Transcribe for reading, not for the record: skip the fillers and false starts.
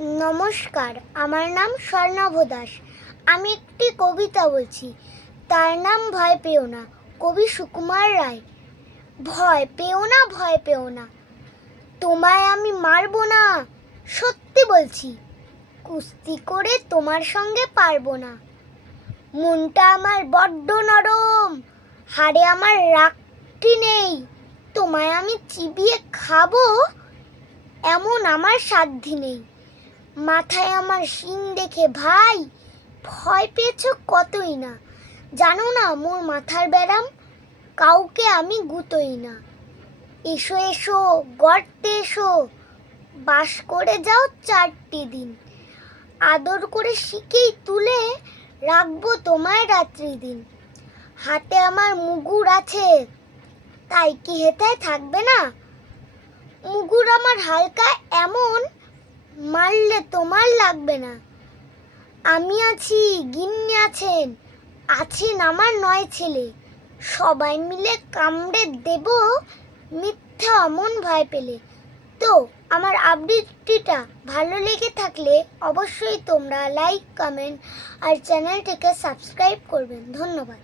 নমস্কার, আমার নাম স্বর্ণাভ দাস। আমি একটি কবিতা বলছি। তার নাম ভয় পেও না, কবি সুকুমার রায়। ভয় পেও না, ভয় পেও না, তোমায় আমি মারবো না, সত্যি বলছি। কুস্তি করে তোমার সঙ্গে পারবো না। মনটা আমার বড্ড নরম, হাড়ে আমার রাগটি নেই। তোমায় আমি চিবিয়ে খাবো, এমন আমার সাধ্যি নেই। মাথায় আমার শিং দেখে ভাই ভয় পেয়েছ কতই না। জানো না মোর মাথার ব্যারাম, কাউকে আমি গুতোই না। এসো এসো গর্তে এসো, বাস করে যাও 4টি দিন। আদর করে শিকেই তুলে রাখবো তোমায় রাত্রি দিন। হাতে আমার মুগুর আছে, তাই কি হেথায় থাকবে না? মুগুর আমার হালকা এমন, মারলে তোমার লাগবে না। আমি আছি, গিন্নি আছেন, আছেন আমার 9 ছেলে। সবাই মিলে কামড়ে দেব মিথ্যা অমন ভয় পেলে। তো আমার আবৃত্তিটা ভালো লেগে থাকলে অবশ্যই তোমরা লাইক, কমেন্ট আর চ্যানেলটিকে সাবস্ক্রাইব করবেন। ধন্যবাদ।